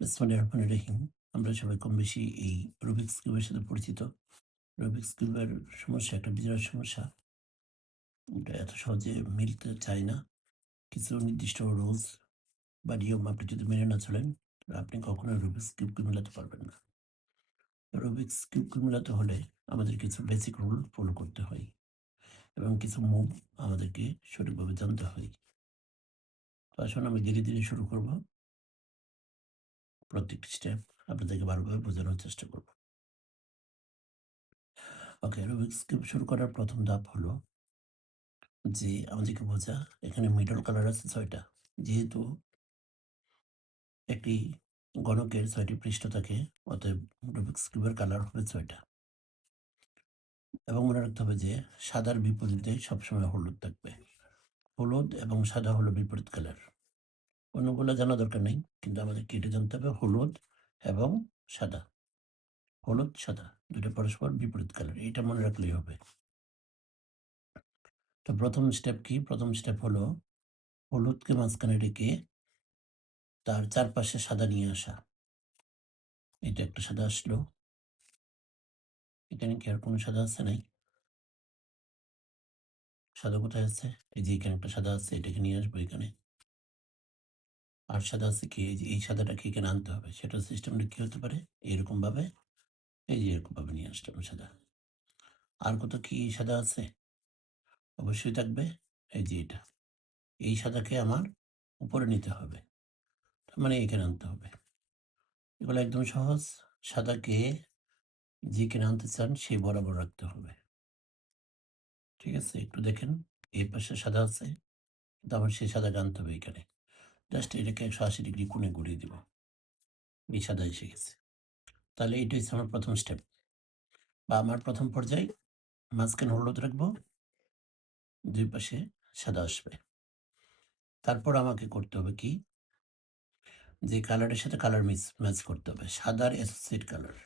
বিসমিল্লাহির রহমানির রহিম। আমরা সবাই কম বেশি এই রুবিকস কিউবের সাথে পরিচিত। রুবিকস কিউবের সমস্যা একটা বিরাট সমস্যা। এটা এত সহজে মিলতে চায় না। কিছু নির্দিষ্ট রুলস বা নিয়ম আপনি যদি মেনে না চলেন, তাহলে আপনি কখনোই রুবিকস কিউবকে মেলাতে পারবেন না। রুবিকস কিউবকে মেলাতে হলে আমাদের কিছু বেসিক রুল ফলো করতে হয় এবং কিছু মুভ আমাদেরকে সঠিকভাবে জানতে হয়। তো আসুন আমি ধীরে, ধীরে শুরু করব। প্রত্যেকটি স্টেপ আপনাদেরকে ভালোভাবে বোঝানোর চেষ্টা করব। ওকে, রুবিকস কিউব শুরু করার ১ম ধাপ হলো যে আমাদেরকে বোঝা এখানে মিডল কালার আছে ৬ টা। যেহেতু একটি গণকের ৬ টি পৃষ্ঠ থাকে, অতএব রুবিকস কিউবের কালার হবে ৬ টা। এবং মনে রাখতে হবে যে সাদার বিপরীতে সবসময় হলুদ থাকবে। হলুদ এবং সাদা হলো বিপরীত কালার। অন্যগুলো জানা দরকার নেই। কিন্তু আমাদেরকে এটা জানতে হবে হলুদ এবং সাদা। হলুদ, সাদা ২ টা পরস্পর বিপরীত কালার। এইটা মনে রাখলেই হবে। তো ১ম স্টেপ কি? ১ম স্টেপ হলো হলুদকে মাঝখানে রেখে তার চারপাশে সাদা নিয়ে আসা। এটা একটা সাদা আসলো। এখানে কি আর কোনো সাদা আছে? নাই। সাদা কোথায় আছে? এই যে এখানে একটা সাদা আছে, এটাকে নিয়ে আসবো এখানে। আর সাদা আছে কি? এই যে এই সাদাটাকে এখানে আনতে হবে। সেটার সিস্টেমটা কি হতে পারে? এরকম ভাবে, এই যে এরকম ভাবে নিয়ে আসলাম সাদা। আর কত কি সাদা আছে? অবশ্যই থাকবে। এই যে এটা। এই সাদাকে আমার উপরে নিতে হবে। তার মানে এখানে আনতে হবে। এগুলো একদম সহজ। সাদাকে যেখানে আনতে চান সেই বরাবর রাখতে হবে। ঠিক আছে? একটু দেখেন। এই পাশে সাদা আছে। কিন্তু আমার সেই সাদাকে আনতে হবে এখানে। জাস্ট এটাকে ১৮০ ডিগ্রি কোণে ঘুরিয়ে দিব। এই সাদা এসে গেছে। তাহলে এটা হচ্ছে আমার ১ম স্টেপ বা আমার ১ম পর্যায়। মাঝখানে হলুদ রাখবো, ২ পাশে সাদা আসবে। তারপর আমাকে করতে হবে কি? যে কালারের সাথে কালার ম্যাচ করতে হবে। সাদার অ্যাসোসিয়েট কালার।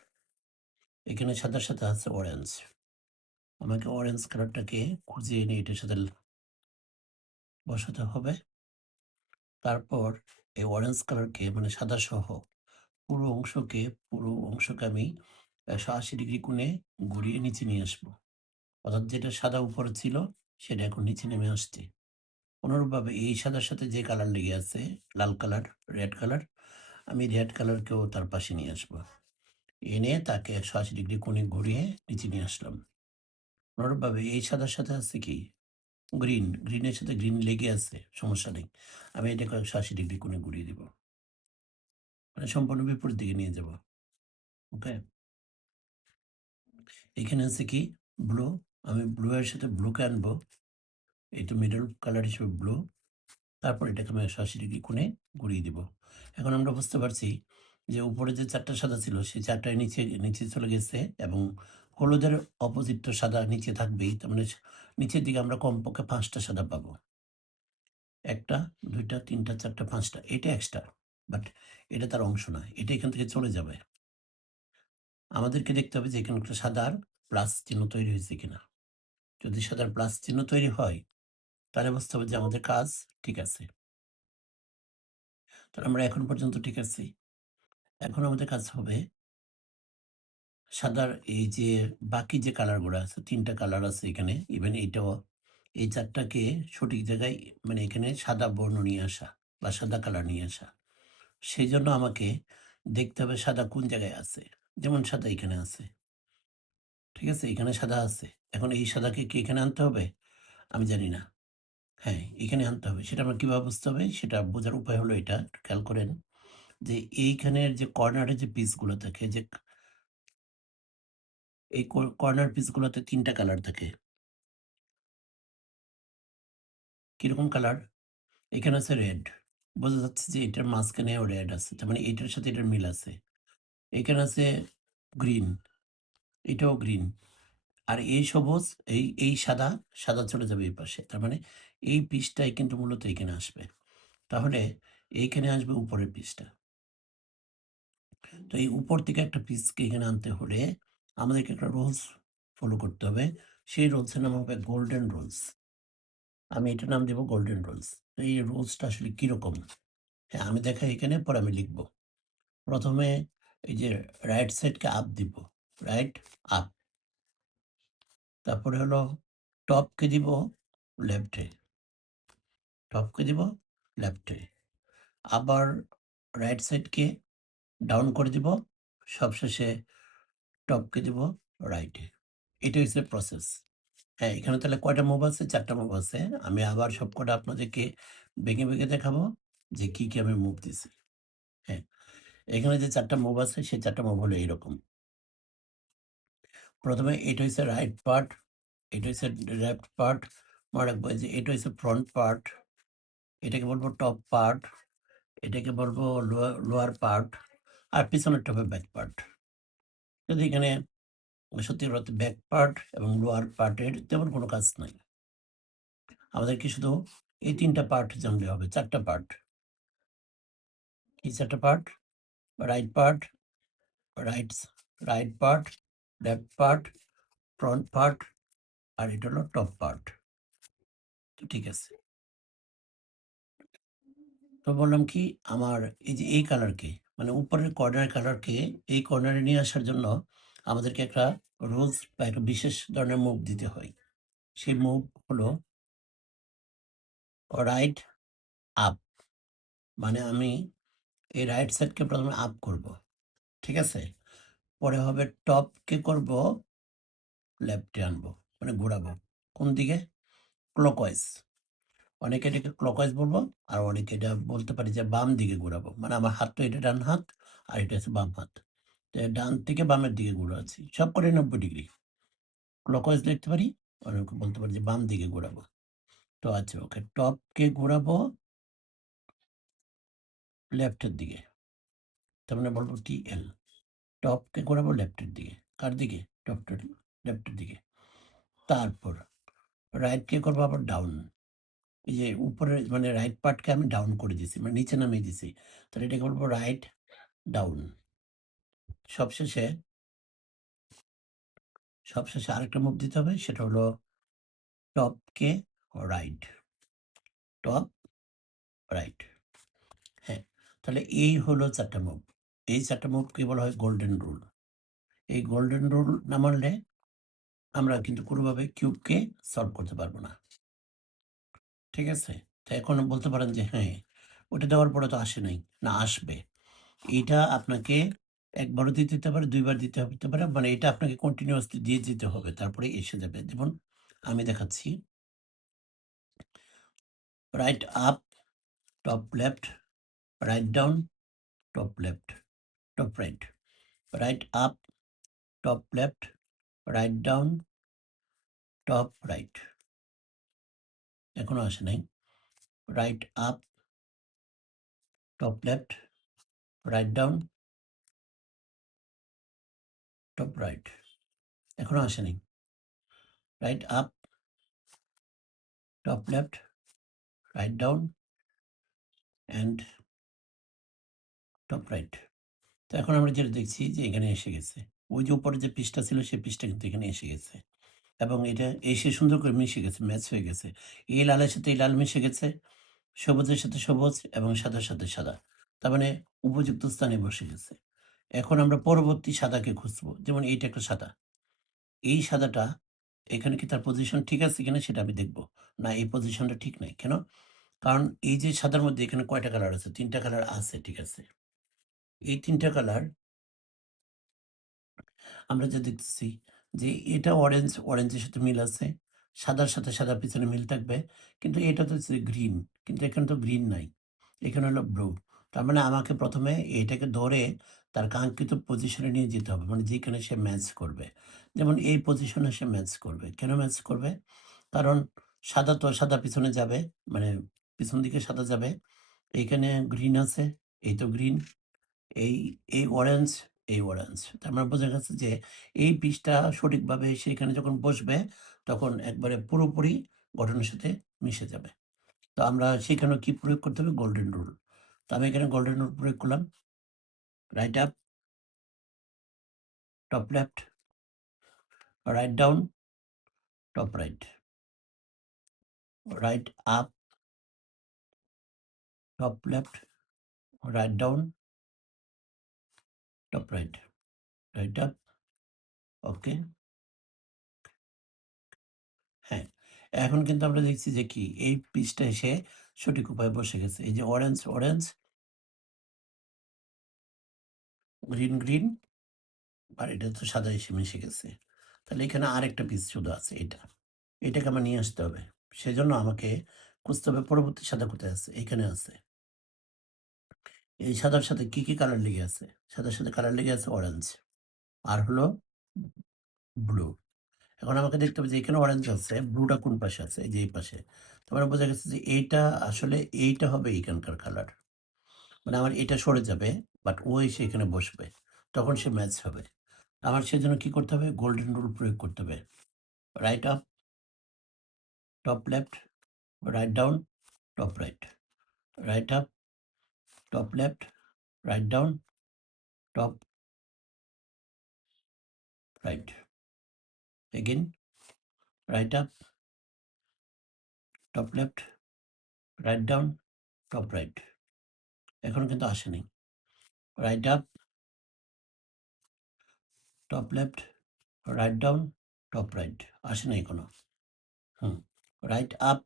এখানে সাদার সাথে আছে অরেঞ্জ। আমাকে অরেঞ্জ কালারটাকে খুঁজে এনে এটার সাথে বসাতে হবে। তারপর এই অরেঞ্জ কালারকে মানে সাদা সহ পুরো অংশকে আমি ১৮০ ডিগ্রি কোণে ঘুরিয়ে নিচে নিয়ে আসবো। অর্থাৎ যেটা সাদা উপরে ছিল সেটা এখন নিচে নেমে আসছে। অনুরূপভাবে এই সাদার সাথে যে কালার লেগে আছে, লাল কালার, রেড কালার, আমি রেড কালারকেও তার পাশে নিয়ে আসবো। এনে তাকে ১৮০ ডিগ্রি কোণে ঘুরিয়ে নিচে নিয়ে আসলাম। অনুরূপভাবে এই সাদার সাথে আছে কি? গ্রিনের সাথে গ্রিন লেগে আছে, সমস্যা নেই। আমি এটাকে ১৮০ ডিগ্রি কোণে ঘুরিয়ে দিব। মানে সম্পূর্ণ বিপরীত দিকে নিয়ে যাব। ওকে? এখানে আছে কি? ব্লু। আমি ব্লু এর সাথে ব্লুকে আনবো। এটা মিডল কালার হিসেবে ব্লু। তারপর এটাকে আমি ১৮০ ডিগ্রি কোণে ঘুরিয়ে দিব। এখন আমরা বুঝতে পারছি যে উপরে যে ৪ টা সাদা ছিল সেই ৪ টাই নিচে চলে গেছে এবং হলুদের অপোজিট তো সাদা নিচে থাকবেই। তার মানে নিচের দিকে আমরা কমপক্ষে ৫ টা সাদা পাবো। ১ টা, ২ টা, ৩ টা, ৪ টা, ৫ টা। এটা এক্সট্রা। বাট এটা তার অংশ না। এটা এখান থেকে চলে যাবে। আমাদেরকে দেখতে হবে যে এখানে একটা সাদার প্লাস চিহ্ন তৈরি হয়েছে কিনা। যদি সাদার প্লাস চিহ্ন তৈরি হয় তাহলে বুঝতে হবে যে আমাদের কাজ ঠিক আছে। তাহলে আমরা এখন পর্যন্ত ঠিক আছি। এখন আমাদের কাজ হবে সাদার এই যে বাকি যে কালারগুলো আছে, ৩ টা কালার আছে এখানে, ইভেন এইটাও, এই ৪ টাকে সঠিক জায়গায় মানে এখানে সাদা বর্ণ নিয়ে আসা বা সাদা কালার নিয়ে আসা। সেজন্য আমাকে দেখতে হবে সাদা কোন জায়গায় আছে। যেমন সাদা এখানে আছে। ঠিক আছে? এখানে সাদা আছে। এখন এই সাদাকে কি এখানে আনতে হবে? আমি জানি না। হ্যাঁ, এখানে আনতে হবে। সেটা আমার কিভাবে বুঝতে হবে? সেটা বোঝার উপায় হলো এটা। একটু খেয়াল করেন যে এইখানের যে কর্নারে যে পিসগুলো থাকে যে এই কর্নার পিসগুলোতে ৩ টা কালার থাকে। কিরকম কালার? এখানে আছে রেড। বোঝা যাচ্ছে যে এটার মাঝখানেও রেড আছে। তার মানে এটার সাথে এটার মিল আছে। এখানে আছে গ্রিন, এটাও গ্রিন। আর এই সবুজ, এই সাদা, সাদা চলে যাবে এই পাশে। তার মানে এই পিসটাই কিন্তু মূলত এখানে আসবে। তাহলে এইখানে আসবে উপরের পিসটা। তো এই উপর থেকে একটা পিসকে এখানে আনতে হলে আমাদেরকে একটা রুলস ফলো করতে হবে। সেই রুলসের নাম হবে গোল্ডেন রুলস। আমি এটার নাম দেব গোল্ডেন রুলস। তো এই রুলসটা আসলে কিরকম? হ্যাঁ, আমি দেখাই এখানে, পরে আমি লিখব। প্রথমে এই যে রাইট সাইডকে আপ দিব, রাইট আপ। তারপরে হলো টপকে দিব লেফটে, টপকে দিব লেফটে। আবার রাইট সাইডকে ডাউন করে দিব, সবশেষে টপকে দিব রাইটে। এটা হচ্ছে প্রসেস। হ্যাঁ, এখানে তাহলে কয়টা মুভ আছে? ৪ টা মুভ আছে। আমি আবার সবকটা আপনাদেরকে ভেঙে, ভেঙে দেখাবো যে কি, কি আমি মুভ দিছি। হ্যাঁ, এখানে যে ৪ টা মুভ আছে সেই ৪ টা মুভ হলো এইরকম। প্রথমে এটা হইছে রাইট পার্ট, এটা হইছে লেফট পার্ট। মনে রাখবো যে এটা হইছে ফ্রন্ট পার্ট, এটাকে বলবো টপ পার্ট, এটাকে বলবো লোয়ার পার্ট, আর পিছনেরটা হবে ব্যাক পার্ট। যদি এখানে সত্যি কথা ব্যাক পার্ট এবং লোয়ার পার্টের তেমন কোনো কাজ নাই। আমাদেরকে শুধু এই ৩ টা পার্ট জানলে হবে। ৪ টা পার্ট। কি ৪ টা part? Right part, rights right part, left part, front part, আর এটা হলো টপ পার্ট। তো ঠিক আছে। তো বললাম কি আমার এই যে এই কালারকে মানে উপরের কর্নার কালারকে এই কর্নারে নিয়ে আসার জন্য আমাদেরকে একটা রুলস বা একটা বিশেষ ধরনের মুভ দিতে হয়। সেই মুভ হলো রাইট আপ। মানে আমি এই রাইট সাইডকে প্রথমে আপ করব। ঠিক আছে? পরে হবে টপকে করব লেফটে আনবো। মানে ঘোরাবো। কোন দিকে? ক্লকওয়াইজ। অনেকে এটাকে ক্লকওয়াইজ বলবো, আর অনেকে এটা বলতে পারি যে বাম দিকে ঘোরাবো। মানে আমার হাত তো এটা ডান হাত, আর এটা হচ্ছে বাম হাত। তো ডান থেকে বামের দিকে ঘোরাচ্ছি। সবকটাই ৯০ ডিগ্রি। ক্লকওয়াইজ লিখতে পারি, অনেকে বলতে পারি যে বাম দিকে ঘোরাবো। তো আচ্ছা ওকে, টপকে ঘোরাবো লেফটের দিকে। তার মানে বলবো TL। টপকে ঘোরাবো লেফটের দিকে। কার দিকে? টপটার লেফটের দিকে। তারপর রাইটকে করবো আবার ডাউন। এই যে উপরের মানে রাইট পার্টকে আমি ডাউন করে দিছি, মানে নিচে নামিয়ে দিছি। তাহলে এটাকে বলবো রাইট ডাউন। সবশেষে সবশেষে আরেকটা মুভ দিতে হবে, সেটা হলো টপকে রাইট, টপ রাইট। হ্যাঁ, তাহলে এই হলো ৪ টা মুভ। এই ৪ টা মুভকে বলা হয় গোল্ডেন রুল। এই গোল্ডেন রুল না মানলে আমরা কিন্তু কোনোভাবে কিউবকে সলভ করতে পারবো না। ঠিক আছে? তো এখন বলতে পারেন যে হ্যাঁ, ওটা দেওয়ার পরে তো আসে নাই। না, আসবে। এইটা আপনাকে ১ বারও দিতে পারে, ২ বার দিতে হতে পারে। মানে এটা আপনাকে কন্টিনিউয়াসলি দিয়ে যেতে হবে। তারপরে এসে যাবে। যেমন আমি দেখাচ্ছি। Right up, top left, right down, top left, top right, right up, top left, right down, top right. এখনো আসে নাই। Right up, top left, right down, top right. এখনো আসে নাই। Right up, top left, right down, and top right. তো এখন আমরা যেটা দেখছি যে এখানে এসে গেছে। ওই যে উপরে যে পিসটা ছিল সেই পিসটা কিন্তু এখানে এসে গেছে। এবং এটা এসে সুন্দর করে মিশে গেছে, ম্যাচ হয়ে গেছে। এই লালের সাথে এই লাল মিশে গেছে, সবুজের সাথে সবুজ এবং সাদার সাথে সাদা। তার মানে উপযুক্ত স্থানে বসে গেছে। এখন আমরা পরবর্তী সাদাকে খুঁজবো। যেমন এইটা একটা সাদা। এই সাদাটা এখানে কি তার পজিশন ঠিক আছে কিনা সেটা আমি দেখব। না, এই পজিশনটা ঠিক নাই। কেন? কারণ এই যে সাদার মধ্যে এখানে কয়টা কালার আছে? ৩ টা কালার আছে, ঠিক আছে। এই ৩ টা কালার আমরা যা দেখতেছি যে এটা অরেঞ্জ, অরেঞ্জের সাথে মিল আছে। সাদার সাথে সাদা পিছনে মিল থাকবে। কিন্তু এটা তো হচ্ছে গ্রিন। কিন্তু এখানে তো গ্রিন নাই। এখানে হলো ব্লু। তার মানে আমাকে ১ম এ এটাকে ধরে তার কাঙ্ক্ষিত পজিশনে নিয়ে যেতে হবে। মানে যেখানে সে ম্যাচ করবে। যেমন এই পজিশনে সে ম্যাচ করবে। কেন ম্যাচ করবে? কারণ সাদা তো সাদা পিছনে যাবে। মানে পিছন দিকে সাদা যাবে। এইখানে গ্রিন আছে। এই তো গ্রিন। এই, এই অরেঞ্জ, এই অরেঞ্জ। তার মানে বোঝা গেছে যে এই পিসটা সঠিকভাবে সেখানে যখন বসবে তখন একবারে পুরোপুরি গঠনের সাথে মিশে যাবে। তো আমরা সেখানেও কি প্রয়োগ করতে হবে? Golden rule. তো আমি এখানে গোল্ডেন রুল প্রয়োগ করলাম। Right up, top left, right down, top right, right up, top left, right down, top right, right up, okay. হ্যাঁ, এখন কিন্তু আমরা দেখছি যে কি এই পিচটা এসে সঠিক উপায়ে বসে গেছে। এই যে অরেঞ্জ, অরেঞ্জ, গ্রিন, গ্রিন আর এটা তো সাদা এসে মিশে গেছে। তাহলে এখানে আরেকটা পিস শুধু আছে এটা। এটাকে আমার নিয়ে আসতে হবে। সেজন্য আমাকে খুঁজতে হবে পরবর্তী সাদা কোথায় আছে? এইখানে আছে। এই সাদার সাথে কি কালার লেগে আছে? সাদার সাথে কালার লেগে আছে অরেঞ্জ। আর হলো ব্লু। এখন আমাকে দেখতে হবে যে এখানে অরেঞ্জ আছে, ব্লুটা কোন পাশে আছে? এই যে এই পাশে। তার মানে বোঝা গেছে যে এইটা আসলে এইটা হবে এইখানকার কালার। মানে আমার এটা সরে যাবে, বাট ও এসে এখানে বসবে। তখন সে ম্যাচ হবে। আমার সেজন্য কি করতে হবে? গোল্ডেন রুল প্রয়োগ করতে হবে। Right up, top left, right down, top right. Right up, top left, right down, top right. Again right up, top left, right down, top right. এখনো কিন্তু আসেনি। Right up, top left, right down, top right. আসে নাই এখনো। হুম। Right up,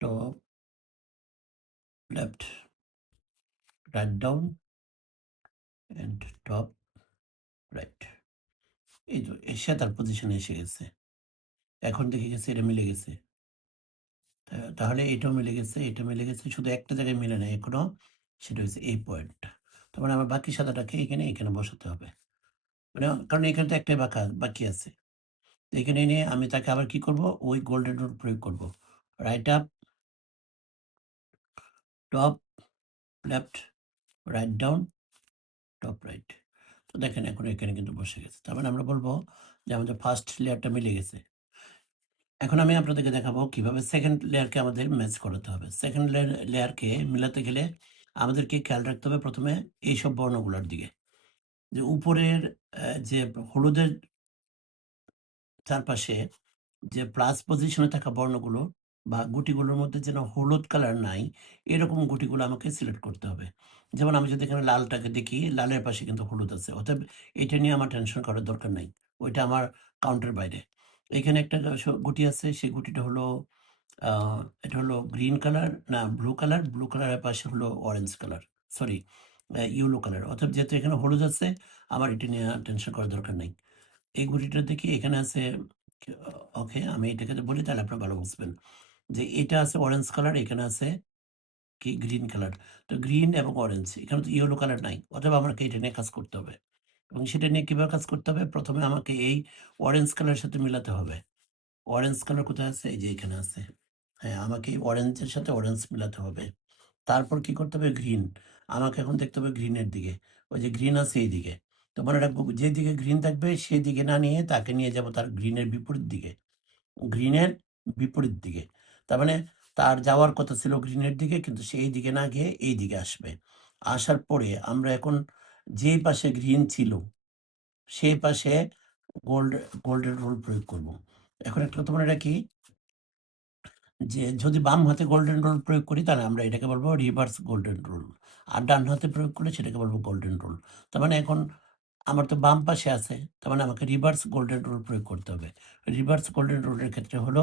top left, right down and top right. এই তো এসে তার পজিশনে এসে গেছে। এখন দেখে গেছে এটা মিলে গেছে। তাহলে এটাও মিলে গেছে, এটা মিলে গেছে। শুধু একটা জায়গায় মিলে নাই এখনো। সেটা হচ্ছে এই পয়েন্টটা। তার মানে আমার বাকি সাদাটাকে এখানে বসাতে হবে। মানে কারণ এখানে তো একটাই বাকি আছে। তো এখানে এনে আমি তাকে আবার কি করব? ওই গোল্ডেন রুল প্রয়োগ করব। Right up, top left, right down, top right. তো দেখেন এখন এখানে কিন্তু বসে গেছে। তার মানে আমরা বলব যে আমাদের ফার্স্ট লেয়ারটা মিলে গেছে। এখন আমি আপনাদেরকে দেখাবো কিভাবে সেকেন্ড লেয়ারকে আমাদের ম্যাচ করাতে হবে। সেকেন্ড লেয়ারকে মিলাতে গেলে আমাদেরকে খেয়াল রাখতে হবে ১ম এ এইসব বর্ণগুলার দিকে। যে উপরের যে হলুদের চারপাশে যে প্লাস পজিশনে থাকা বর্ণগুলো বা গুটিগুলোর মধ্যে যেন হলুদ কালার নাই, এরকম গুটিগুলো আমাকে সিলেক্ট করতে হবে। যেমন আমি যদি এখানে লালটাকে দেখি, লালের পাশে কিন্তু হলুদ আছে। অতএব এটা নিয়ে আমার টেনশন করার দরকার নাই। ওইটা আমার কাউন্টের বাইরে। এখানে একটা গুটি আছে, সেই গুটিটা হলো আ এটা হলো গ্রিন কালার না ব্লু কালার, ব্লু কালারের পাশে হলো orange colour. Sorry yellow colour. অতএব যেহেতু এখানে হলুদ আছে, আমার এটা নিয়ে টেনশন করার দরকার নাই। এই ঘুড়িটা দেখি এখানে আছে ওকে আমি এটাকে যদি বলি তাহলে আপনারা ভালো বুঝবেন। যে এটা আছে অরেঞ্জ কালার, এখানে আছে কি গ্রিন কালার। তো গ্রিন এবং অরেঞ্জ এখানে তো ইয়েলো কালার নাই। অতএব আমাকে এটা নিয়ে কাজ করতে হবে। এবং সেটা নিয়ে কিভাবে কাজ করতে হবে? ১ম এ আমাকে এই অরেঞ্জ কালারের সাথে মিলাতে হবে। অরেঞ্জ কালার কোথায় আছে? এই যে এখানে আছে। হ্যাঁ, আমাকে এই অরেঞ্জের সাথে অরেঞ্জ মিলাতে হবে। তারপর কি করতে হবে? গ্রিন। আমাকে এখন দেখতে হবে গ্রিনের দিকে। ওই যে গ্রিন আছে এইদিকে। তো মনে রাখবো যেদিকে গ্রিন থাকবে সেদিকে না নিয়ে তাকে নিয়ে যাবো তার গ্রিনের বিপরীত দিকে। গ্রিনের বিপরীত দিকে। তার মানে তার যাওয়ার কথা ছিল গ্রিনের দিকে কিন্তু সে এইদিকে না গিয়ে এইদিকে আসবে। আসার পরে আমরা এখন যেই পাশে গ্রিন ছিল সেই পাশে গোল্ড গোল্ডেন রুল প্রয়োগ করব। এখন একটা কথা মনে রাখি যে যদি বাম হাতে গোল্ডেন রুল প্রয়োগ করি তাহলে আমরা এটাকে বলবো রিভার্স গোল্ডেন রুল। আর ডান হাতে প্রয়োগ করলে সেটাকে বলবো গোল্ডেন রুল। তার মানে এখন আমার তো বাম পাশে আছে। তার মানে আমাকে রিভার্স গোল্ডেন রুল প্রয়োগ করতে হবে। রিভার্স গোল্ডেন রুলের ক্ষেত্রে হলো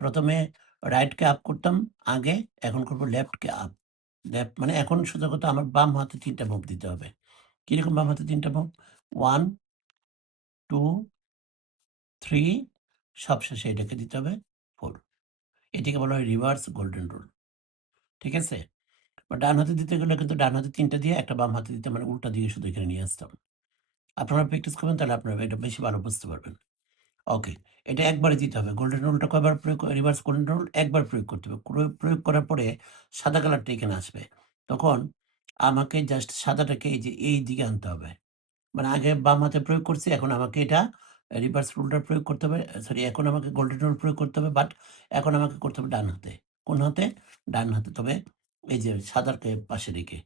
১ম এ রাইটকে আপ করতাম আগে, এখন করব লেফটকে আপ। লেফট মানে এখন সোজা কথা আমার বাম হাতে ৩ টা মুভ দিতে হবে। কিরকম বাম হাতে ৩ টা মুভ? ১, ২, ৩ সবশেষে এটাকে দিতে হবে ৪। এটিকে বলা হয় রিভার্স গোল্ডেন রুল। ঠিক আছে? বা ডান হাতে দিতে গেলে কিন্তু ডান হাতে ৩ টা দিয়ে একটা বাম হাতে দিতে মানে উল্টা দিয়ে শুধু এখানে নিয়ে আসতাম। আপনারা প্র্যাকটিস করবেন তাহলে আপনারা এটা বেশি ভালো বুঝতে পারবেন। ওকে। এটা একবারে দিতে হবে। গোল্ডেন রুলটা কয়বার প্রয়োগ রিভার্স গোল্ডেন রুল একবার প্রয়োগ করতে হবে। প্রয়োগ করার পরে সাদা কালারটা এখানে আসবে। তখন আমাকে জাস্ট সাদাটাকে এই যে এই দিকে আনতে হবে। মানে আগে বাম হাতে প্রয়োগ করছি, এখন আমাকে এটা রিভার্স রুলটা প্রয়োগ করতে হবে। সরি এখন আমাকে গোল্ডেন রুল প্রয়োগ করতে হবে। বাট এখন আমাকে করতে হবে ডান হাতে। কোন হাতে? ডান হাতে। তবে এই যে সাদাকে পাশে রেখে।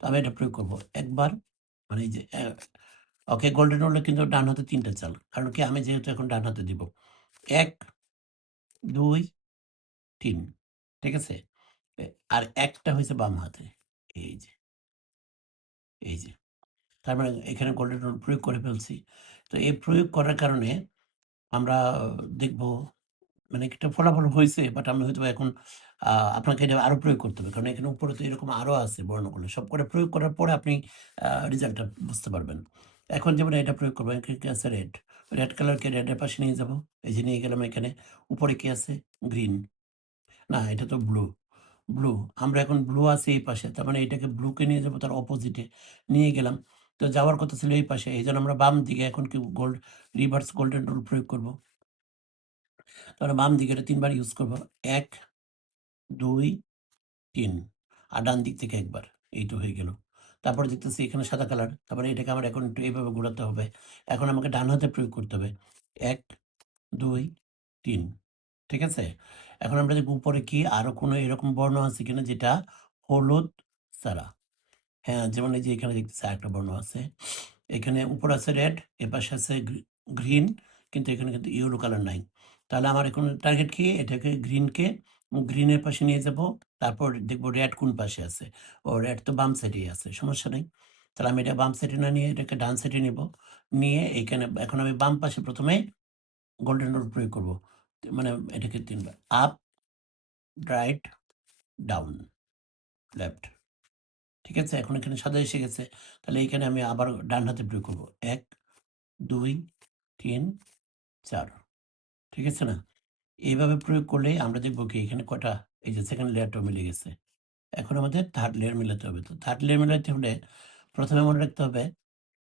তো আমি এটা প্রয়োগ করব। একবার মানে এই যে ওকে গোল্ডেন রুলে কিন্তু ডান হাতে ৩ টা চাল। কারণ কি আমি যেহেতু এখন ডান হাতে দিব। ১, ২, ৩ ঠিক আছে? আর একটা হইছে বাম হাতে। এই যে। এই যে। তার মানে এখানে গোল্ডেন রুল প্রয়োগ করে ফেলছি। তো এই প্রয়োগ করার কারণে আমরা দেখব মানে একটা ফলাফল হইছে, বাট আমি হয়তোবা এখন আ আপনাকে এটা আরো প্রয়োগ করতে হবে। কারণ এখানে উপরে তো এরকম আরো আছে বর্ণগুলো। সবকটা প্রয়োগ করার পরে আপনি রেজাল্টটা বুঝতে পারবেন। এখন যেমন এটা প্রয়োগ করব, এখানে কি আছে রেড। রেড কালারকে রেডের পাশে নিয়ে যাব। এই যে নিয়ে গেলাম এখানে। উপরে কি আছে? গ্রিন। না, এটা তো ব্লু। ব্লু। আমরা এখন ব্লু আছে এই পাশে। তার মানে এটাকে ব্লুকে নিয়ে যাবো তার অপোজিটে। নিয়ে গেলাম। তো যাওয়ার কথা ছিল এই পাশে। এইজন্য আমরা বাম দিকে এখন কি রিভার্স গোল্ডেন রুল প্রয়োগ করব। তাহলে বাম দিকে এটা ৩ বার ইউজ করব। ১, ২, ৩ আর ডান দিক থেকে ১ বার। এই তো হয়ে গেল। তারপরে দেখতেছি এখানে সাদা কালার। তারপরে এটাকে আমার এখন একটু এভাবে ঘোরাতে হবে। এখন আমাকে ডান হাতে প্রয়োগ করতে হবে। ১, ২, ৩। ঠিক আছে? এখন আমরা দেখব উপরে কি আরো কোনো এরকম বর্ণ আছে কিনা যেটা হলুদ ছাড়া। হ্যাঁ, যেমন এই যে এখানে দেখতেছি আরেকটা বর্ণ আছে। এখানে উপরে আছে রেড, এপাশে আছে গ্রিন, কিন্তু এখানে কিন্তু ইয়েলো কালার নাই। তাহলে আমার এখন টার্গেট কি? এটাকে গ্রিনের পাশে নিয়ে যাব। তারপর দেখব রেড কোন পাশে আছে। ও রেড তো বাম সাইডেই আছে, সমস্যা নাই। তাহলে আমি এটা বাম সাইডে না নিয়ে এটাকে ডান সাইডে নিব। নিয়ে এইখানে এখন আমি বাম পাশে ১ম এ গোল্ডেন রুল প্রয়োগ করব। মানে এটাকে ৩ বার। Up, right, down, left. ঠিক আছে? এখন এখানে সাদা এসে গেছে। তাহলে এইখানে আমি আবার ডান হাতে প্রয়োগ করব। ১, ২, ৩, ৪। ঠিক আছে না? এইভাবে প্রয়োগ করলেই আমরা দেখব কি এখানে কয়টা এই যে 2nd লেয়ারটাও মিলে গেছে। এখন আমাদের 3rd লেয়ার মিলাতে হবে। তো 3rd লেয়ার মিলাতে হলে ১ম এ মনে রাখতে হবে,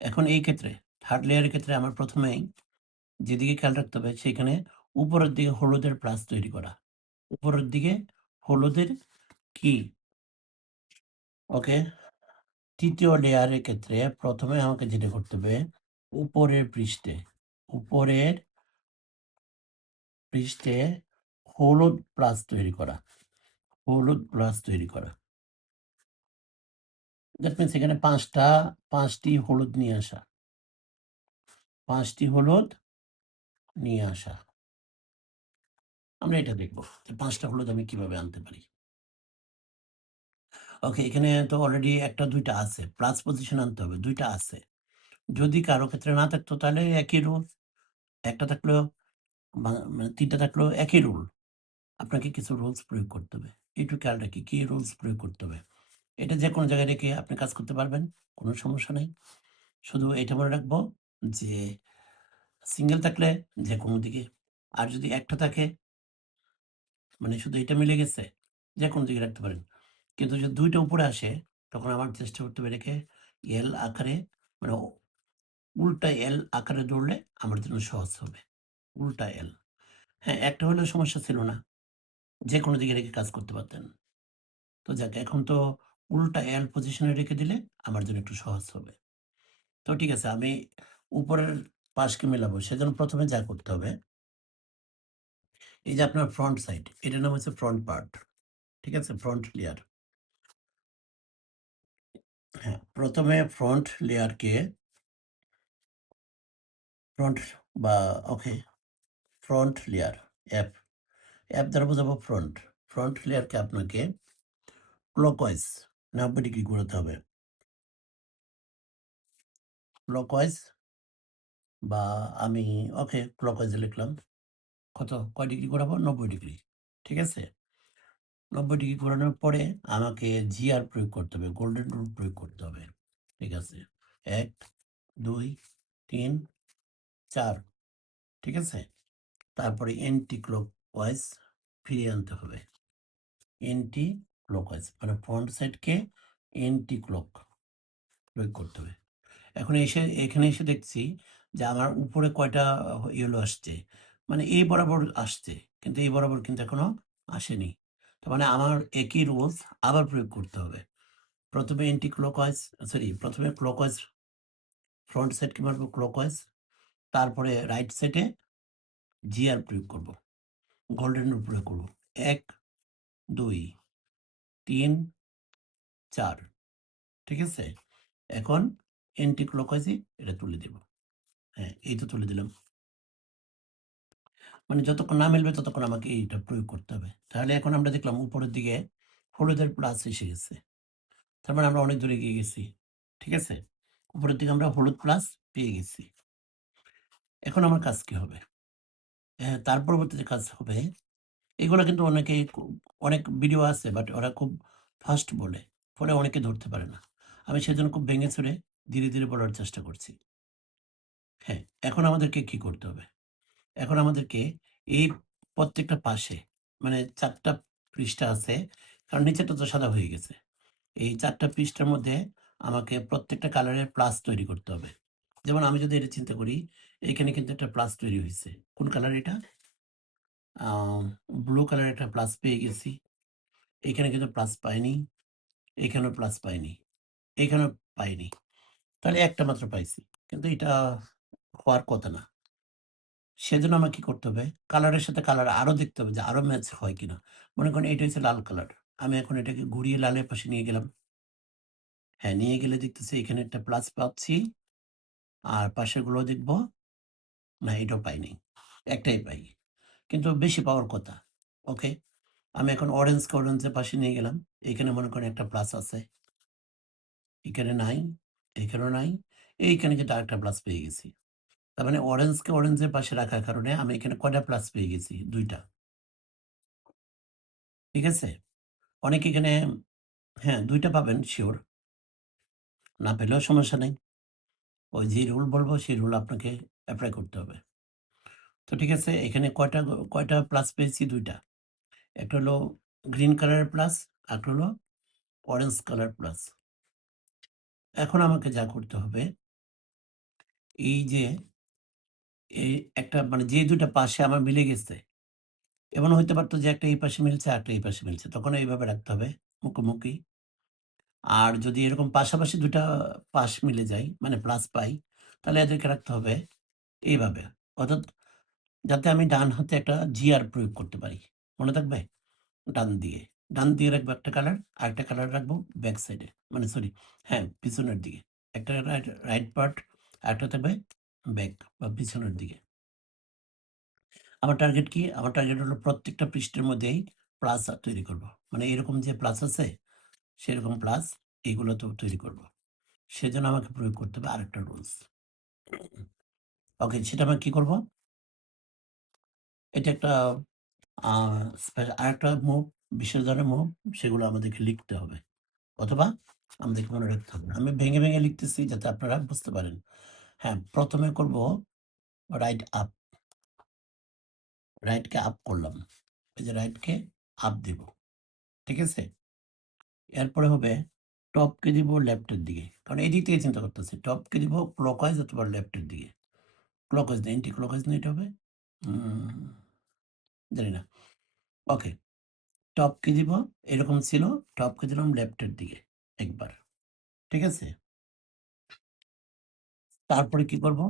এখন এই ক্ষেত্রে 3rd লেয়ারের ক্ষেত্রে আমার ১ম এই যেদিকে খেয়াল রাখতে হবে সেখানে উপরের দিকে হলুদের প্লাস তৈরি করা। উপরের দিকে হলুদের কি? ওকে? ৩য় লেয়ারের ক্ষেত্রে ১ম এ আমাকে যেটা করতে হবে, উপরের পৃষ্ঠে, উপরের পৃষ্ঠে হলুদ প্লাস তৈরি করা। হলুদ প্লাস তৈরি করা। দ্যাট মিনস এখানে ৫টি হলুদ নিয়ে আসা। ৫টি হলুদ নিয়ে আসা। আমরা এটা দেখব যে ৫টা হলুদ আমি কিভাবে আনতে পারি। ওকে, এখানে তো অলরেডি ১ টা ২ টা আছে। প্লাস পজিশন আনতে হবে। ২ টা আছে। যদি কারো ক্ষেত্রে না থাকতো তাহলে একই রুল। ১ টা থাকলেও মানে ৩ টা থাকলেও একই রুল। আপনাকে কিছু রুলস প্রয়োগ করতে হবে। একটু খেয়াল রাখি কি রুলস প্রয়োগ করতে হবে। এটা যেকোনো জায়গায় রেখে আপনি কাজ করতে পারবেন। কোনো সমস্যা নাই। শুধু এটা মনে রাখবো যে সিঙ্গেল থাকলে যেকোনো দিকে। আর যদি একটা থাকে মানে শুধু এটা মিলে গেছে, যেকোনো দিকে রাখতে পারেন। কিন্তু যদি ২ টা উপরে আসে তখন আমার চেষ্টা করতে হবে এটাকে এল আকারে মানে উল্টা এল আকারে ধরলে আমার জন্য সহজ হবে। উল্টা এল। হ্যাঁ, একটা হলেও সমস্যা ছিল না। যেকোনো দিকে রেখে কাজ করতে পারতেন। তো যাক এখন তো উল্টা এল পজিশনে রেখে দিলে আমার জন্য একটু সহজ হবে। তো ঠিক আছে, আমি উপরের পাশকে মেলাবো। সেজন্য ১ম এ যা করতে হবে, এই যে আপনার ফ্রন্ট সাইড, এটার নাম হচ্ছে ফ্রন্ট পার্ট। ঠিক আছে? Front layer. হ্যাঁ, ১ম এ ফ্রন্ট লেয়ারকে ফ্রন্ট বা ওকে, ফ্রন্ট লেয়ার এফ, এফ দ্বারা বোঝাবো ফ্রন্ট। ফ্রন্ট লেয়ারকে আপনাকে ক্লকওয়াইজ ৯০ ডিগ্রি ঘোরাতে হবে। ক্লকওয়াইজ বা আমি ওকে ক্লকওয়াইজ এ লিখলাম। কয় ডিগ্রি ঘোরাবো? ৯০ ডিগ্রি। ঠিক আছে? ৯০ ডিগ্রি ঘোরানোর পরে আমাকে জিআর প্রয়োগ করতে হবে। গোল্ডেন রুল প্রয়োগ করতে হবে। ঠিক আছে? ১, ২, ৩, ৪। ঠিক আছে? তারপরে এন্টি ক্লকওয়াইজ ফিরিয়ে আনতে হবে। এন্টি ক্লকওয়াইজ মানে ফ্রন্ট সাইডকে এন্টি ক্লক প্রয়োগ করতে হবে। এখন এখানে এসে দেখছি যে আমার উপরে কয়টা ইয়েলো আসছে। মানে এই বরাবর আসছে। কিন্তু এই বরাবর কিন্তু এখনো আসেনি। তার মানে আমার একই রুলস আবার প্রয়োগ করতে হবে। ১ম এ এন্টি ক্লকওয়াইজ সরি ১ম এ ক্লকওয়াইজ ফ্রন্ট সাইডকে মারবো ক্লকওয়াইজ। তারপরে রাইট সাইডে জিআর প্রয়োগ করব। গোল্ডেন রুল প্রয়োগ করব। ১, ২, ৩, ৪। ঠিক আছে? এখন এন্টি ক্লকওয়াইজে এটা তুলে দিব। হ্যাঁ, এই তো তুলে দিলাম। মানে যতক্ষণ না মিলবে ততক্ষণ আমাকে এইটা প্রয়োগ করতে হবে। তাহলে এখন আমরা দেখলাম উপরের দিকে হলুদের প্লাস এসে গেছে। তার মানে আমরা অনেক দূরে এগিয়ে গেছি। ঠিক আছে? উপরের দিকে আমরা হলুদ প্লাস পেয়ে গেছি। এখন আমার কাজ কি হবে? তার পরবর্তীতে কাজ হবে, এগুলা কিন্তু অনেকেই অনেক ভিডিও আছে বাট ওরা খুব ফাস্ট বলে। ফলে অনেকে ধরতে পারে না। আমি সেজন্য খুব ভেঙে চুরে ধীরে, ধীরে বলার চেষ্টা করছি। হ্যাঁ, এখন আমাদেরকে কি করতে হবে? এখন আমাদেরকে এই প্রত্যেকটা পাশে মানে ৪ টা পৃষ্ঠা আছে। কারণ নিচেরটা তো সাদা হয়ে গেছে। এই ৪ টা পৃষ্ঠার মধ্যে আমাকে প্রত্যেকটা কালারের প্লাস তৈরি করতে হবে। যেমন আমি যদি এটা চিন্তা করি, এইখানে কিন্তু একটা প্লাস তৈরি হইছে। কোন কালার এটা? আম ব্লু কালারের একটা প্লাস পেয়ে গেছি। এখানে কিন্তু প্লাস পাইনি। এখানেও প্লাস পাইনি। এখানেও পাইনি। তাহলে একটা মাত্র পাইছি। কিন্তু এটা হওয়ার কথা না। সেজন্য আমার কি করতে হবে? কালারের সাথে কালার আরো দেখতে হবে যে আরো ম্যাচ হয় কিনা। মনে করেন এটা হচ্ছে লাল কালার। আমি এখন এটাকে ঘুরিয়ে লালের পাশে নিয়ে গেলাম। হ্যাঁ, নিয়ে গেলে দেখতেছি এখানে একটা প্লাস পাচ্ছি। আর পাশেরগুলো দেখব, না এটাও পাইনি। একটাই পাই। কিন্তু বেশি পাওয়ার কথা। ওকে। আমি এখন অরেঞ্জকে অরেঞ্জের পাশে নিয়ে গেলাম। এখানে মনে করেন একটা প্লাস আছে। এখানে নাই, এখানেও নাই। এইখানে কিন্তু আরেকটা প্লাস পেয়ে গেছি। তার মানে অরেঞ্জকে অরেঞ্জের পাশে রাখার কারণে আমি এখানে কয়টা প্লাস পেয়ে গেছি? ২ টা। ঠিক আছে? অনেকে এখানে হ্যাঁ, ২ টা পাবেন সিউর। না পেলেও সমস্যা নেই। ওই যে রুল বলব সেই রুল আপনাকে এপ্লাই করতে হবে। তো ঠিক আছে, এখানে কয়টা প্লাস পেয়েছি? ২ টা। একটা হলো গ্রিন কালারের প্লাস, আরেকটা হলো অরেঞ্জ কালার প্লাস। এখন আমাকে যা করতে হবে, এই যে এই একটা মানে যে ২ টা পাশে আমার মিলে গেছে, এমনও হইতে পারত যে একটা এই পাশে মিলছে, আরেকটা এই পাশে মিলছে। তখন এইভাবে রাখতে হবে মুখোমুখি। আর যদি এরকম পাশাপাশি ২ টা পাশ মিলে যায়, মানে প্লাস পাই, তাহলে এদেরকে রাখতে হবে এইভাবে। অর্থাৎ যাতে আমি ডান হাতে একটা জিআর প্রয়োগ করতে পারি। মনে থাকবে? ডান দিয়ে। ডান দিয়ে রাখবো একটা কালার, আরেকটা কালার রাখবো ব্যাক সাইডে। মানে সরি, হ্যাঁ, পিছনের দিকে। একটা রাইট পার্ট, আরেকটা থাকবে ব্যাক বা পিছনের দিকে। আমার টার্গেট কি? আমার টার্গেট হলো প্রত্যেকটা পৃষ্ঠের মধ্যেই প্লাস তৈরি করব। মানে এরকম যে প্লাস আছে, সেরকম প্লাস এগুলোতেও তৈরি করব। সেজন্য আমাকে প্রয়োগ করতে হবে আরেকটা রুলস। ওকে, সেটা আমি কি করব? এটা একটা আ আরেকটা মুভ, বিশেষ ধরনের মুভ, সেগুলো আমাদেরকে লিখতে হবে। অথবা আমাদেরকে মনে রাখতে হবে। আমি ভেঙে, ভেঙে লিখতেছি যাতে আপনারা বুঝতে পারেন। হ্যাঁ, ১ম এ করব রাইট আপ। রাইটকে আপ করলাম। এই যে রাইটকে আপ দিব। ঠিক আছে? এরপরে হবে টপকে দিব লেফটের দিকে। কারণ এদিক থেকে চিন্তা করতেছি। টপকে দিব ক্লকওয়াইজ অথবা লেফটের দিকে। ক্লকওয়াইজ না, এন্টি ক্লকওয়াইজ না এটা হবে? উম জানি না। ওকে। টপকে দিব, এরকম ছিল। টপকে দিলাম লেফটের দিকে একবার। ঠিক আছে? তারপরে কি করব?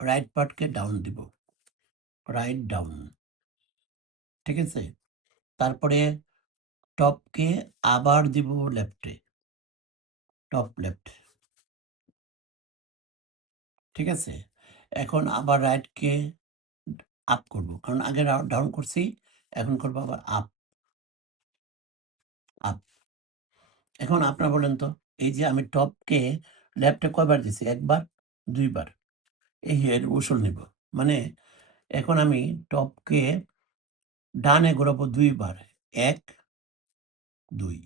রাইট পার্টকে ডাউন দিব। Write down. ঠিক আছে? তারপরে টপকে আবার দিব লেফটে। Top left. ঠিক আছে? এখন আবার রাইটকে আপ করব। কারণ আগে ডাউন করছি, এখন করব আবার আপ, আপ। এখন আপনারা বলেন তো, এই যে আমি টপকে লেফটে কয়বার দিছি? ১ বার, ২ বার। এই এর উসুল নিব। মানে এখন আমি টপকে ডানে ঘোরাবো ২ বার। ১, ২।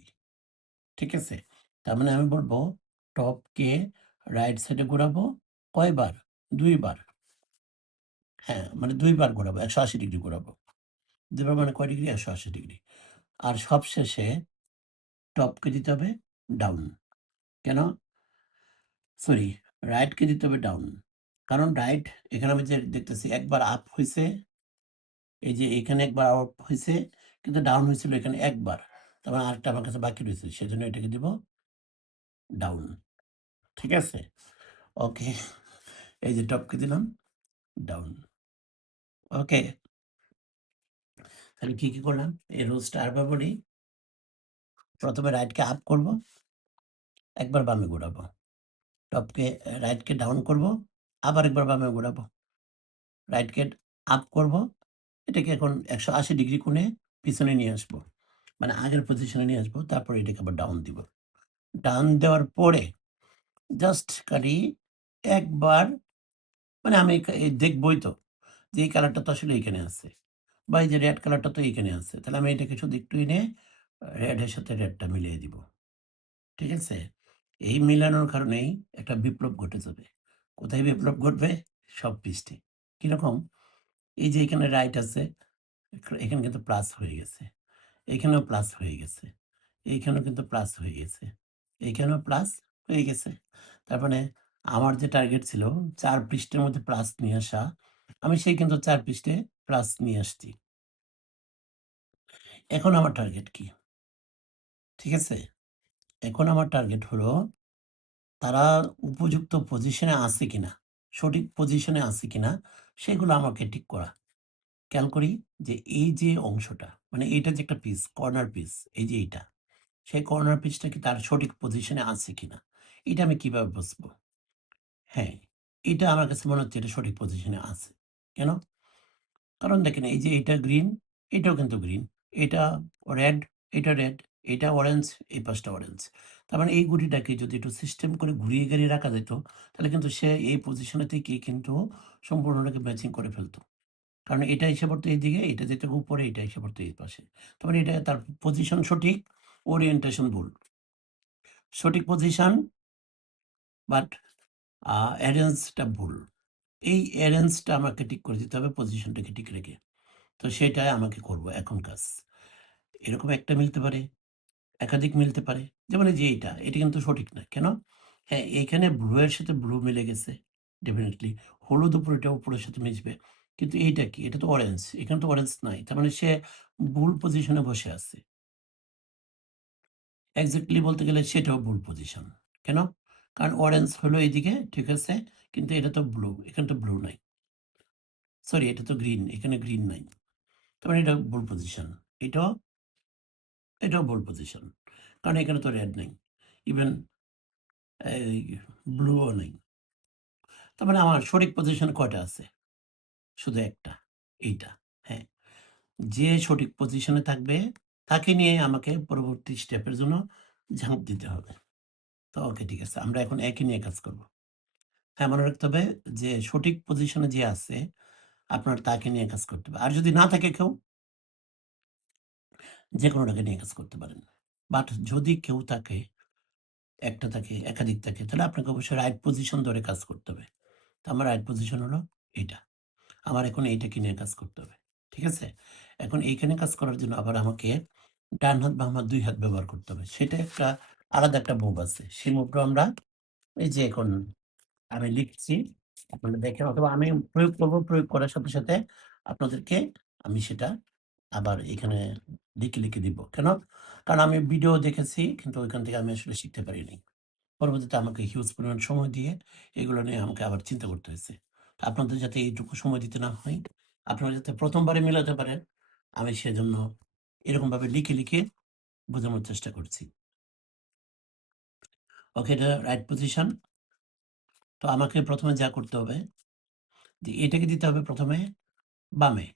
ঠিক আছে? তার মানে আমি বলব টপকে রাইট সাইডে ঘোরাবো কয়বার? ২ বার। হ্যাঁ, মানে ২ বার ঘোরাবো। ১৮০ ডিগ্রি ঘোরাবো। ২ বার মানে কয় ডিগ্রি? ১৮০ ডিগ্রি। আর সবশেষে টপকে দিতে হবে ডাউন। কেন? সরি, রাইটকে দিতে হবে ডাউন। কারণ রাইট এখানে আমি যে দেখতেছি একবার আপ হইছে, এই যে এখানে একবার আপ হইছে, কিন্তু ডাউন হয়েছিল এখানে একবার। তার মানে আরেকটা আমার কাছে বাকি রয়েছে। সেজন্য এটাকে দিব ডাউন। ঠিক আছে? ওকে। এই যে টপকে দিলাম ডাউন। ওকে। তাহলে কি করলাম? এই রুলসটা আরেকবার বলি। ১ম এ রাইটকে আপ করব, একবার বামে ঘোরাবো। টপকে রাইটকে ডাউন করব, আবার একবার বামে ঘোরাবো। রাইটকে আপ করব, এটাকে এখন ১৮০ ডিগ্রি কোণে পিছনে নিয়ে আসবো। মানে আগের পজিশনে নিয়ে আসবো। তারপরে এটাকে আবার ডাউন দিব। ডাউন দেওয়ার পরে জাস্ট কাটি একবার, মানে আমি দেখবই তো যে এই কালারটা তো আসলে এইখানে আছে। বা এই যে রেড কালারটা তো এইখানে আছে। তাহলে আমি এটাকে শুধু একটু এনে রেডের সাথে রেডটা মিলিয়ে দিব। ঠিক আছে? এই মিলানোর কারণেই একটা বিপ্লব ঘটে যাবে। কোথায় বিপ্লব ঘটবে? সব পৃষ্ঠে। কিরকম? এই যে এখানে রাইট আছে, এখানে কিন্তু প্লাস হয়ে গেছে। এখানেও প্লাস হয়ে গেছে। এইখানেও কিন্তু প্লাস হয়ে গেছে। এইখানেও প্লাস হয়ে গেছে। তার মানে আমার যে টার্গেট ছিল ৪ পৃষ্ঠের মধ্যে প্লাস নিয়ে আসা, আমি সেই কিন্তু ৪ পৃষ্ঠে প্লাস নিয়ে আসছি। এখন আমার টার্গেট কি? ঠিক আছে? এখন আমার টার্গেট হলো তারা উপযুক্ত পজিশনে আছে কিনা, সঠিক পজিশনে আছে কিনা সেগুলো আমাকে ঠিক করা। খেয়াল করি যে এই যে অংশটা, মানে এইটা যে একটা পিস, কর্নার পিস, এই যে এইটা, সেই কর্নার পিসটা কি তার সঠিক পজিশনে আছে কিনা? এটা আমি কিভাবে বুঝবো? হ্যাঁ, এটা আমার কাছে মনে হচ্ছে এটা সঠিক পজিশনে আছে। কেন? কারণ দেখেন এই যে এটা গ্রিন, এটাও কিন্তু গ্রিন। এটা রেড, এটা রেড, এটা অরেঞ্জ, এই পাশটা অরেঞ্জ। তার মানে এই গুটিটাকে যদি একটু সিস্টেম করে ঘুরিয়ে গাড়িয়ে রাখা যেত, তাহলে কিন্তু সে এই পজিশনে থেকেই কিন্তু সম্পূর্ণটাকে ম্যাচিং করে ফেলত। কারণ এটা এসে পড়তো এইদিকে, এটা যেত উপরে, এটা এসে পড়তো এই পাশে। তার মানে এটা তার পজিশন সঠিক, ওরিয়েন্টেশন ভুল। সঠিক পজিশন বাট অ্যারেঞ্জটা ভুল। এই অ্যারেঞ্জটা আমাকে ঠিক করে দিতে হবে পজিশনটাকে ঠিক রেখে। তো সেটাই আমাকে করব এখন কাজ। এরকম একটা মিলতে পারে, একাধিক মিলতে পারে। যেমন এই যে এটা কিন্তু সঠিক না। কেন? হ্যাঁ, এইখানে ব্লু এর সাথে ব্লু মিলে গেছে ডেফিনিটলি। হলুদ উপরেটা উপরের সাথে মিশবে। কিন্তু এইটা কি? এটা তো অরেঞ্জ। এখানে তো অরেঞ্জ নাই। তার মানে সে ভুল পজিশনে বসে আছে। এক্সাক্টলি বলতে গেলে সেটাও ভুল পজিশন। কেন? কারণ অরেঞ্জ হলো এইদিকে, ঠিক আছে? কিন্তু এটা তো ব্লু। এখানে তো ব্লু নাই। সরি, এটা তো গ্রিন। এখানে গ্রিন নাই। তার মানে এটা ভুল পজিশন। এটাও, এটাও ভুল পজিশন। কারণ এখানে তো রেড নাই। ইভেন এই ব্লুও নাই। তার মানে আমার সঠিক পজিশন কয়টা আছে? শুধু একটা, এইটা। হ্যাঁ, যে সঠিক পজিশনে থাকবে তাকে নিয়ে আমাকে পরবর্তী স্টেপের জন্য ঝাঁপ দিতে হবে। তো ওকে, ঠিক আছে। আমরা এখন একই নিয়ে কাজ করব। হ্যাঁ, মনে রাখতে হবে যে সঠিক পজিশনে যে আছে আপনার তাকে নিয়ে কাজ করতে হবে। আর যদি না থাকে কেউ, যেকোনোটাকে নিয়ে কাজ করতে পারেন। বাট যদি কেউ থাকে, একটা থাকে, একাধিক থাকে, তাহলে আপনাকে অবশ্যই রাইট পজিশন ধরে কাজ করতে হবে। তো আমার রাইট পজিশন হলো এইটা। আমার এখন এইটাকে নিয়ে কাজ করতে হবে। ঠিক আছে? এখন এইখানে কাজ করার জন্য আবার আমাকে ডান হাত বাম হাত ২ হাত ব্যবহার করতে হবে। সেটা একটা আলাদা একটা মুভ আছে। সেই মুভটা আমরা এই যে এখন আমি লিখছি, আপনারা দেখেন অথবা আমি প্রয়োগ করব। প্রয়োগ করার সাথে, সাথে আপনাদেরকে আমি সেটা আবার এখানে লিখে দিব। কেন? কারণ আমি ভিডিও দেখেছি কিন্তু ওইখান থেকে আমি আসলে শিখতে পারিনি। পরবর্তীতে আমাকে হিউজ পরিমাণ সময় দিয়ে এগুলো নিয়ে আমাকে আবার চিন্তা করতে হয়েছে। তো আপনাদের যাতে এইটুকু সময় দিতে না হয়, আপনারা যাতে ১ম বারে মিলাতে পারেন, আমি সেজন্য এরকমভাবে লিখে বোঝানোর চেষ্টা করছি। ওকে, এটা রাইট পজিশন। তো আমাকে ১ম এ যা করতে হবে যে এটাকে দিতে হবে ১ম এ বামে।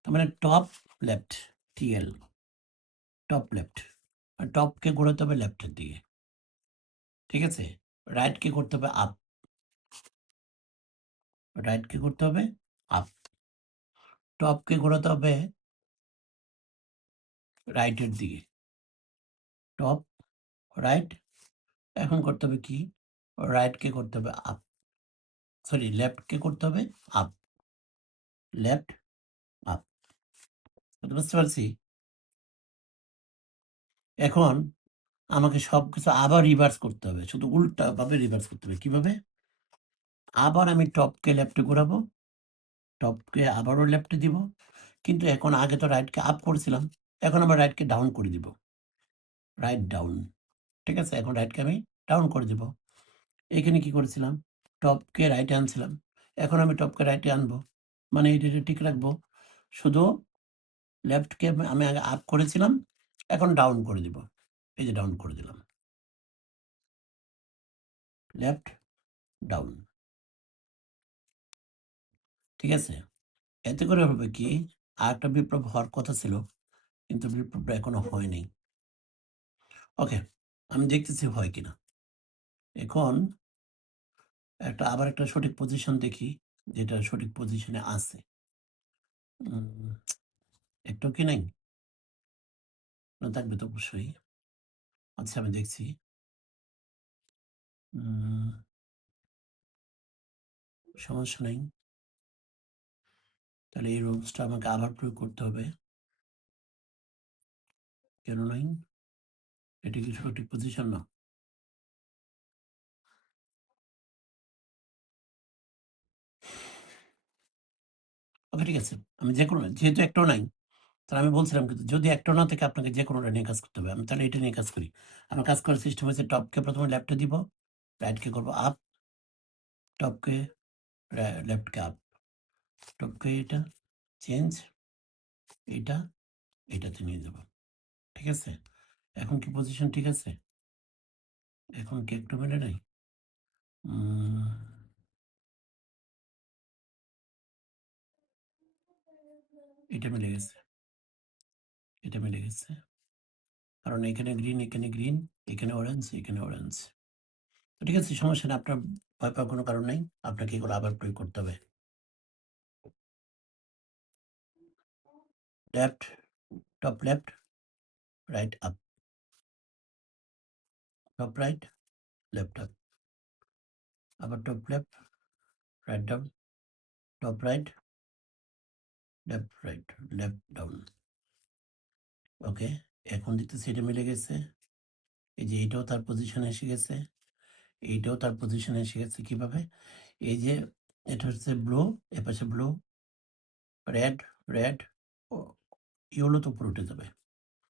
তার মানে top left, TL, top left. আর টপকে ঘোরাতে হবে লেফটের দিকে। ঠিক আছে? রাইটকে করতে হবে আপ, রাইটকে করতে হবে আপ। টপকে ঘোরাতে হবে রাইটের দিকে। Top, right. এখন করতে হবে কি? রাইটকে করতে হবে আপ। সরি, লেফটকে করতে হবে আপ, লেফট, আপ। কথা বুঝতে পারছি? এখন আমাকে সবকিছু আবার রিভার্স করতে হবে। শুধু উল্টাভাবে রিভার্স করতে হবে। কিভাবে? আবার আমি টপকে লেফটে ঘোরাবো, টপকে আবারও লেফটে দিব। কিন্তু এখন আগে তো রাইটকে আপ করেছিলাম। এখন আবার রাইটকে ডাউন করে দিব। Write down. ঠিক আছে? এখন রাইটকে আমি ডাউন করে দিব। এখানে কি করেছিলাম? টপকে রাইটে আনছিলাম। এখন আমি টপকে রাইটে আনবো। মানে এটা ঠিক রাখবো। শুধু লেফটকে আমি আগে আপ করেছিলাম, এখন ডাউন করে দিব। এই যে ডাউন করে দিলাম। Left, down. ঠিক আছে? এতে করে হবে কি? আরেকটা বিপ্লব হওয়ার কথা ছিল। কিন্তু বিপ্লবটা এখনো হয়নি। ওকে, আমি দেখতেছি হয় কিনা। এখন আবার একটা সঠিক পজিশন দেখি, যেটা সঠিক পজিশনে আছে। উম একটাও কি নাই? না থাকবে তো অবশ্যই। আচ্ছা আমি দেখছি। উম সমস্যা নাই। তাহলে এই রুলসটা আমাকে আবার প্রয়োগ করতে হবে। কেন নাই? এটা কি সঠিক পজিশন না? ওকে ঠিক আছে। আমি যেকোনো যেহেতু একটাও নাই, তাহলে আমি বলছিলাম কিন্তু যদি একটাও না থাকে আপনাকে যেকোনোটা নিয়ে কাজ করতে হবে। আমি তাহলে এটা নিয়ে কাজ করি। আমার কাজ করার সিস্টেম হচ্ছে টপকে ১ম এ লেফটে দিব, রাইটকে করব আপ, টপকে লেফটকে আপ, টপকে এটা চেঞ্জ, এইটা এটাতে নিয়ে যাব। ঠিক আছে? এখন কি পজিশন ঠিক আছে? এখন কি একটু মেলে নাই? উম এটা মিলে গেছে। এটা মিলে গেছে। কারণ এখানে গ্রিন, এখানে গ্রিন, এখানে অরেঞ্জ, এখানে অরেঞ্জ। তো ঠিক আছে, সমস্যা নেই। আপনার ভয় পাওয়ার কোনো কারণ নাই। আপনাকে এগুলো আবার প্রয়োগ করতে হবে। Left, top left, right up, top right, left up, আবার top left, right down, top right, left down. Okay? এখন দেখতেছি এটা মিলে গেছে। এই যে এইটাও তার পজিশনে এসে গেছে। এইটাও তার পজিশনে এসে গেছে। কিভাবে? এই যে এটা হচ্ছে ব্লু, এপাশে ব্লু, রেড, রেড, ও ইয়েলো তো উপরে উঠে যাবে।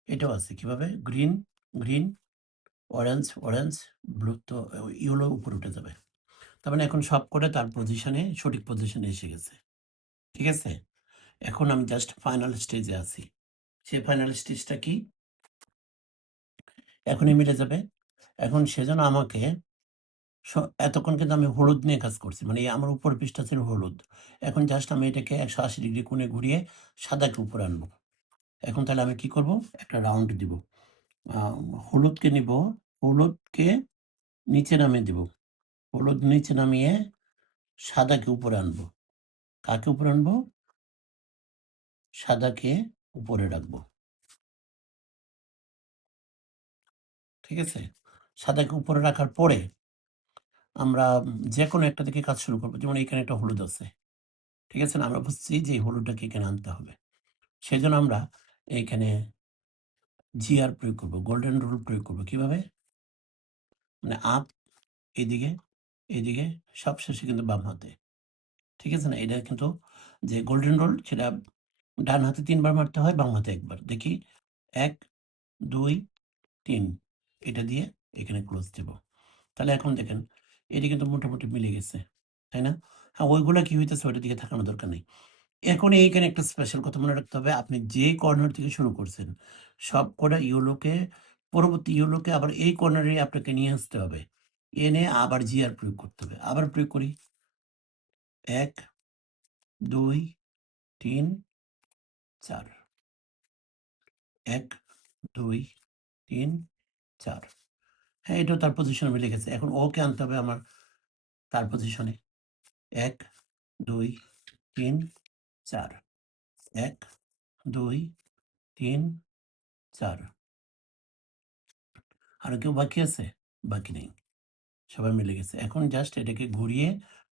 এটাও আছে। কিভাবে? Green, green, orange, orange, blue তো ইয়েলো উপরে উঠে যাবে। তার মানে এখন সবকটা তার পজিশনে সঠিক পজিশনে এসে গেছে। ঠিক আছে? এখন আমি জাস্ট ফাইনাল স্টেজে আছি। সেই ফাইনাল স্টেজটা কি? এখনই মিলে যাবে। এখন সেজন্য আমাকে স এতক্ষণ কিন্তু আমি হলুদ নিয়ে কাজ করছি। মানে এই আমার উপরের পৃষ্ঠা ছিল হলুদ। এখন জাস্ট আমি এটাকে ১৮০ ডিগ্রি কোণে ঘুরিয়ে সাদাকে উপরে আনবো। এখন তাহলে আমি কি করব? একটা রাউন্ড দিব। আ হলুদকে নিব, হলুদকে নিচে নামিয়ে দিব। হলুদ নিচে নামিয়ে সাদাকে উপরে আনবো। কাকে উপরে আনবো? সাদাকে উপরে রাখবো। ঠিক আছে? সাদাকে উপরে রাখার পরে আমরা যেকোনো একটা থেকে কাজ শুরু করব। যেমন এখানে একটা হলুদ আছে। ঠিক আছে না? আমরা বুঝছি যে এই হলুদটাকে এখানে আনতে হবে। সেজন্য আমরা এইখানে GR প্রয়োগ করব। গোল্ডেন রুল প্রয়োগ করব। কিভাবে? মানে আপ, এদিকে, এদিকে, সবশেষে কিন্তু বাম হাতে। ঠিক আছে না? এটা কিন্তু যে গোল্ডেন রুল সেটা ডান হাতে ৩ বার মারতে হয়, বাম হাতে ১ বার। দেখি ১, ২, ৩ এটা দিয়ে এখানে ক্লোজ দেব। তাহলে এখন দেখেন এটা কিন্তু মোটামুটি মিলে গেছে। তাই না? হ্যাঁ, ওইগুলা কি হইতেছে ওইটার দিকে তাকানোর দরকার নেই। এখন এইখানে একটা স্পেশাল কথা মনে রাখতে হবে। আপনি যে কর্নার থেকে শুরু করছেন, সবকটা ইয়েলোকে পরবর্তী ইয়েলোকে আবার এই কর্নারে আপনাকে নিয়ে আসতে হবে। এনে আবার GR প্রয়োগ করতে হবে। আবার প্রয়োগ করি। ১, ২, ৩, ৪। ১, ২, ৩, ৪। হ্যাঁ, এটাও তার পজিশনে মিলে গেছে। এখন ওকে আনতে হবে আমার তার পজিশনে। ১, ২, ৩, ৪। ১, ২, ৩, ৪। আরো কেউ বাকি আছে? বাকি নেই। সবাই মিলে গেছে। এখন জাস্ট এটাকে ঘুরিয়ে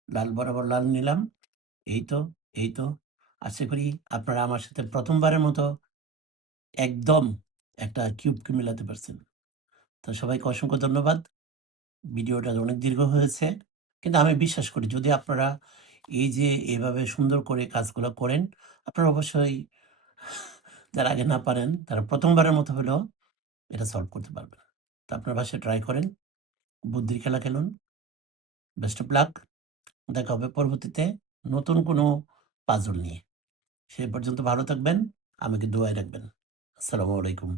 লাল বরাবর লাল নিলাম। এই তো, এই তো। আশা করি আপনারা আমার সাথে ১ম বারের মতো একদম একটা কিউবকে মিলাতে পারছেন। তো সবাইকে অসংখ্য ধন্যবাদ। ভিডিওটা অনেক দীর্ঘ হয়েছে। কিন্তু আমি বিশ্বাস করি যদি আপনারা এই যে এভাবে সুন্দর করে কাজগুলো করেন, আপনারা অবশ্যই যারা আগে না পারেন তারা ১ম বারের মতো হলেও এটা সলভ করতে পারবেন। তো আপনার বাসায় ট্রাই করেন। বুদ্ধির খেলা খেলুন। Best of luck. দেখা হবে পরবর্তীতে নতুন কোনো পাজল নিয়ে। সে পর্যন্ত ভালো থাকবেন। আমাকে দোয়ায় রাখবেন। আসসালামু আলাইকুম।